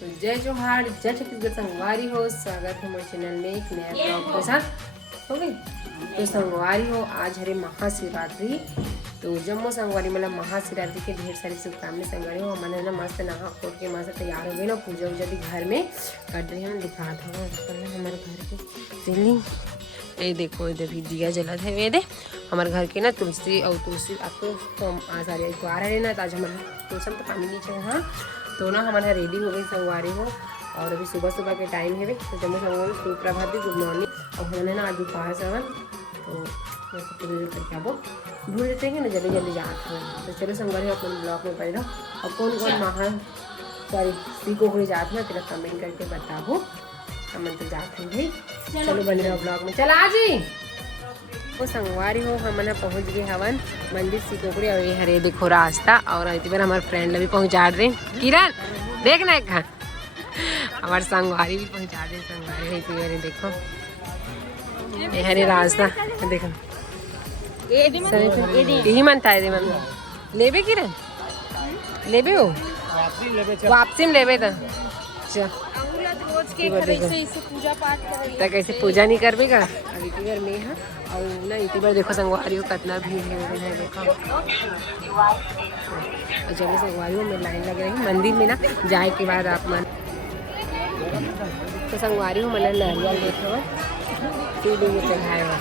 तो जय जोहार, जय छत्तीसगढ़ संगवारी हो। स्वागत है मेरे चैनल में एक नया ब्लॉग के साथ। हो गई तो संगवारी हो, आज हरे महाशिवरात्रि। तो जम्मू संगवारी मतलब महाशिवरात्रि के ढेर सारी शुभकामनाएं संगवारी हो। हमने ना मस्त नहा खोल के मस्त तैयार हो गए ना, पूजा वूजा भी घर में कर रहे हैं। दिखाता हूँ हमारे घर की सीलिंग। ये देखो, इधर भी दिया जलत है। ये दे हमारे घर के ना तुलसी और तुलसी आपको सारे इतवार है ना, तो आज हमारे तुलसी तो पानी नीचे वहाँ तो ना हमारे रेडी हो गई संगवारी हो। और अभी सुबह सुबह के टाइम है तो जम्मू संगवारी सुप्रभात भी, गुड मॉर्निंग। और हमने ना आज उपवास है तो पूरे करके आपको भूल देते हैं ना, जल्दी जल्दी जाते हैं। तो चलो संगवारी अपन ब्लॉग में पढ़ रहा और कौन कौन सीखोखड़ी जाते हैं तेरा कमेंट करके बताओ। हम तो जाते हैं भाई, चलो बन रहा ब्लॉग में। चला आज ही वो संगवारी हो, हम ना पहुँच गए हवन मंदिर सीखोखड़ी। और ये हरे देखो रास्ता, और इतनी बार हमारे फ्रेंड भी पहुँचा रहे। किरण देखना एक हमारे संगवारी भी पहुँचा दे। संगवारी है इतनी देखो, ये हरे रास्ता देखो। यही मनता है मन लेबे किरण लेबे हो वापसी में लेबे तो कैसे पूजा नहीं करबे का। अब इतनी बार में है और ना इतनी बार देखो संगवारी हो कितना भीड़ है देखो। और चलो संगवारी हो में लाइन लग रही है मंदिर में ना जाए के बाद आप मन तो संगवारी हो मतलब नारियल देखो सीढ़ी में चढ़ाए हुआ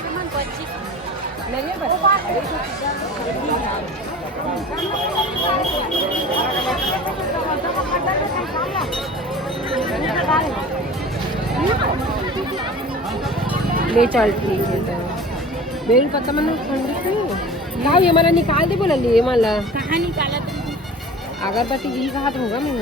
ले चल ठीक है। तो बेल पता मन का हमारा निकाल दे बोला लिए माला कहाँ निकाला तुम अगरबत्ती यही कहा तो होगा मैं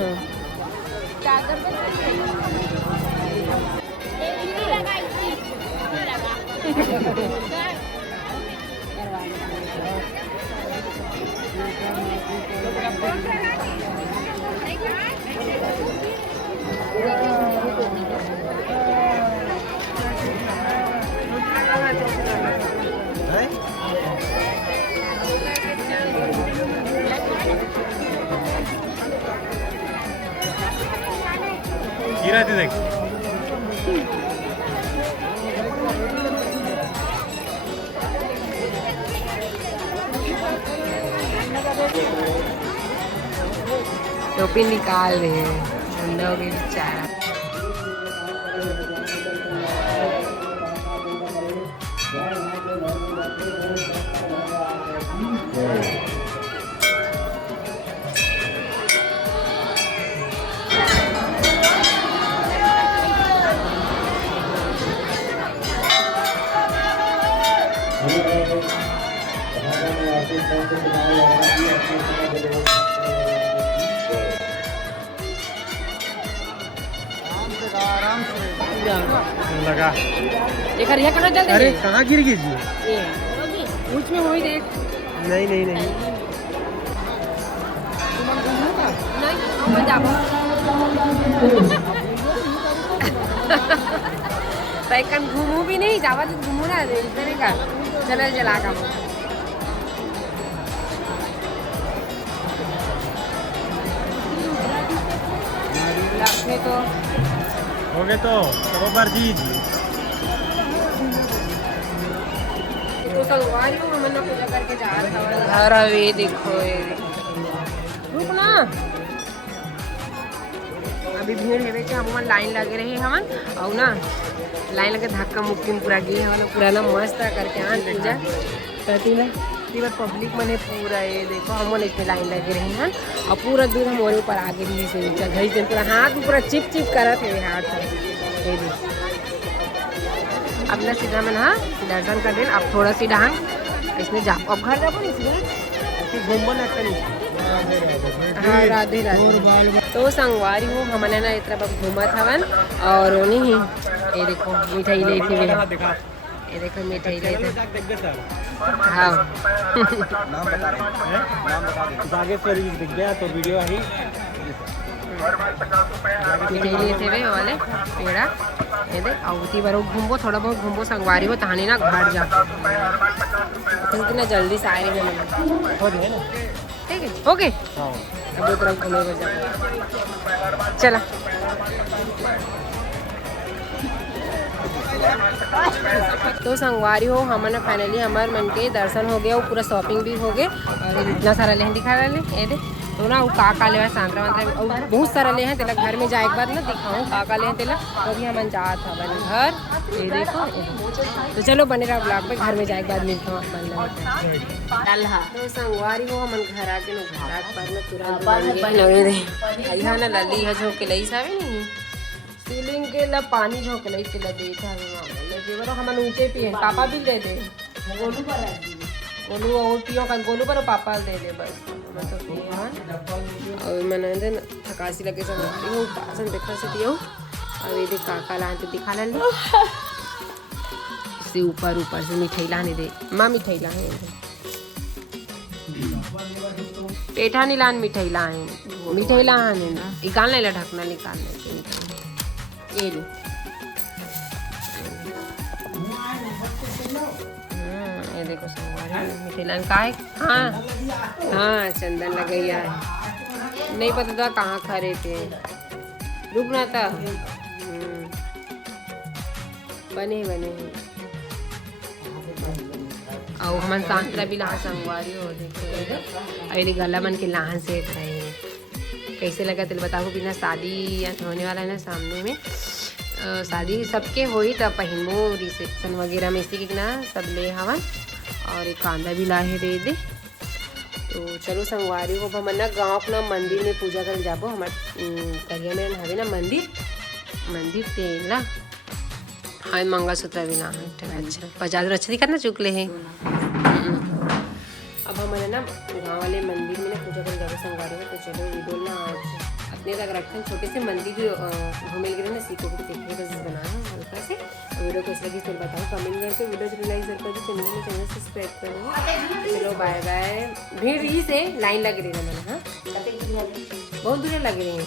देख टोपी निकाल रहे हैं, ठंडा हो गई बेचारा। लगा ये कर कहाँ चल अरे कहाँ गिर गई जी? कुछ में वही देख। नहीं नहीं नहीं पैकन घूमू भी नहीं जावा तो घूमू ना करेगा। चल जला का तो हो गए तो बार जी तो संगवारी हो हमने पूजा करके जा रहा घर। अब ये देखो रुक ना, अभी भीड़ है कि हम लाइन लगे रहे हमन और ना लाइन लगे धक्का मुक्की में पूरा गए हम पूरा ना मस्त करके आ पूजा करती ना बार पब्लिक मैंने पूरा ये देखो हम इसमें लाइन लगे रहे हैं और पूरा दूर हम और ऊपर आगे भी से घड़ी से पूरा हाथ पूरा चिप चिप करत है हाथ से। अब ना सीधा मन हाँ दर्शन कर दें। अब थोड़ा सी डांग इसमें जा अब घर जाओ घूमो ना हाँ राधे राधे। तो संगवारी हो हमने ना इतना बस घूमा था वन और नहीं ये देखो मिठाई ले थी ये देखो मिठाई ले थे। हाँ नाम बता रहे हैं, नाम बता दें बागेश्वरी दिख गया तो वीडियो ही मिठाई लिए थे वे वाले पेड़ा ये दे आवती बार घूमो थोड़ा बहुत घूमो संगवारी हो तहानी ना घर जा इतना जल्दी से आए ठीक है ओके अब तरफ घूमे चला। तो संगवारी हो हमने फाइनली हमारे मन के दर्शन हो गया, वो पूरा शॉपिंग भी हो गए और इतना सारा लेहन दिखा रहे ये दे तो ना वो का ले सांतरा वातरा और बहुत सारा ले हैं तेला घर में जाए के बाद ना दिखाऊँ का ले हैं तेला तो अभी हम जात था बन घर ये देखो। तो चलो बने रहा ब्लॉग में, घर में जाए के बाद मिलता हूँ तो संगवारी हो हमन घर आके ना घर आके बाद में तुरंत यहाँ ना लली है झोंक के लई सावे नहीं सीलिंग के ला पानी झोंक लई के ला दे था लगे बरो हमन ऊंचे पे पापा भी दे दे गोलू पर गोलू और पियो का गोलू पर पापा दे दे बस मैं तो पियो और मैंने दे थकासी लगे संगवारी हो पासन देखा से दियो और ये देख काका ला तो दिखा ले से ऊपर ऊपर से मिठाई लाने दे माँ मिठाई लाने दे पेठा नहीं लान मिठाई लाने निकालने ला ढकना निकालने ये लो ये देखो संगवारी मिठाई लान का है हाँ चंदन लगैया है नहीं पता था कहाँ खड़े थे रुकना था बने और हमन सांतरा भी लाहा संगवारी हो देखे अरे गला मन के लाहन से रहे कैसे लगा तेल बताओ बिना शादी होने वाला है ना सामने में शादी सबके हो ही तब पहिनबो रिसेप्शन वगैरह में इसी की ना सब ले हवन और एक कांदा भी लाहे दे दे। तो चलो संगवारी हो हम ना गाँव अपना मंदिर में पूजा कर जाबो हमारे करिया में हवे ना मंदिर तेला हाँ मंगलसूत्र भी ना है अच्छा 50 अच्छा दिखा चुकले हैं। अब हमारे ना गाँव वाले मंदिर में ना पूजा कर जाबो संगवारी में। तो चलो वीडियो ना आज अपने तक रखें छोटे से मंदिर घूमे गिरे ना सीखो को देखने का बनाना हल्का से वीडियो कैसे लगी फिर बताओ कमेंट करके वीडियो जो लाइक कर दो चैनल सब्सक्राइब करो। चलो बाय बाय। भीड़ ही से लाइन लग रही है मैंने हाँ बहुत दूर लग रही है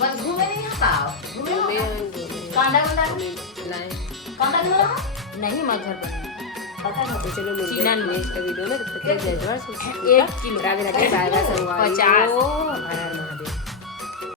बस घूमे नहीं मैं घर तो चलो मिलते हैं नेक्स्ट वीडियो में। तब तक के लिए जय जवाहर 1 kilo Radhe Radhe bye bye संगवारी। 50 महादेव।